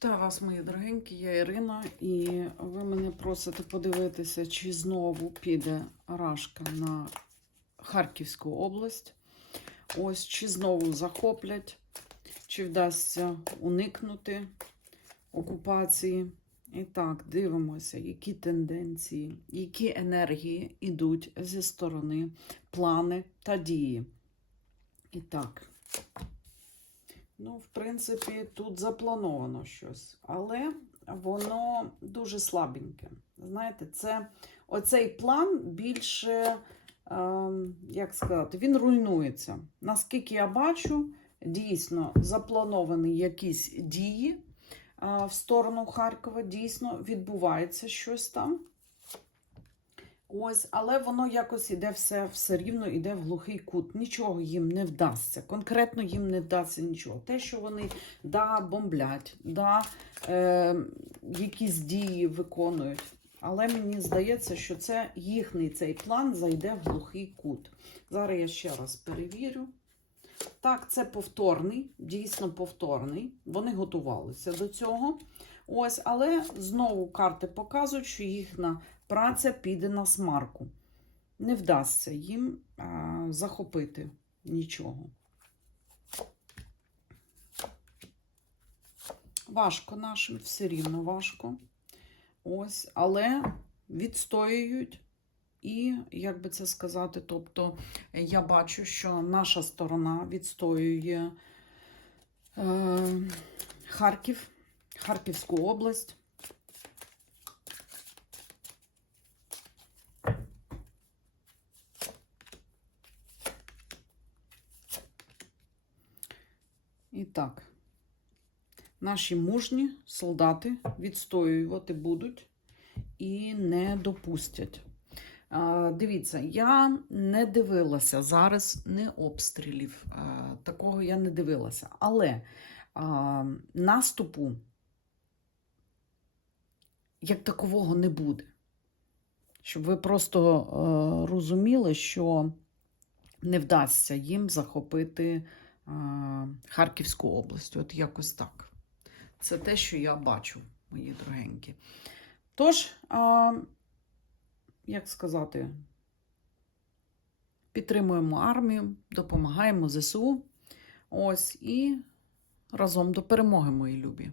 Вітаю вас, мої дорогенькі, я Ірина, і ви мене просите подивитися, чи знову піде Рашка на Харківську область. Ось, чи знову захоплять, чи вдасться уникнути окупації. І так, дивимося, які тенденції, які енергії йдуть зі сторони плани та дії. І так. Ну, в принципі, тут заплановано щось, але воно дуже слабеньке. Знаєте, це оцей план більше, ем, як сказати, він руйнується. Наскільки я бачу, дійсно заплановані якісь дії а, в сторону Харкова, дійсно відбувається щось там. Ось, але воно якось іде все, все рівно іде в глухий кут. Нічого їм не вдасться. Конкретно їм не вдасться нічого. Те, що вони да, бомблять, да, е, якісь дії виконують. Але мені здається, що це їхній цей план зайде в глухий кут. Зараз я ще раз перевірю. Так, це повторний, дійсно повторний. Вони готувалися до цього. Ось, але знову карти показують, що їхня праця піде на смарку. Не вдасться їм а, захопити нічого. Важко нашим, все рівно важко. Ось, але відстоюють. І, як би це сказати, тобто я бачу, що наша сторона відстоює е, Харків, Харківську область. І так, наші мужні солдати відстоювати будуть і не допустять. Дивіться, я не дивилася зараз не обстрілів. Такого я не дивилася. Але наступу як такового не буде. Щоб ви просто розуміли, що не вдасться їм захопити Харківську область. От якось так. Це те, що я бачу, мої дорогенькі. Тож, як сказати, підтримуємо армію, допомагаємо ЗСУ. Ось і разом до перемоги, мої любі.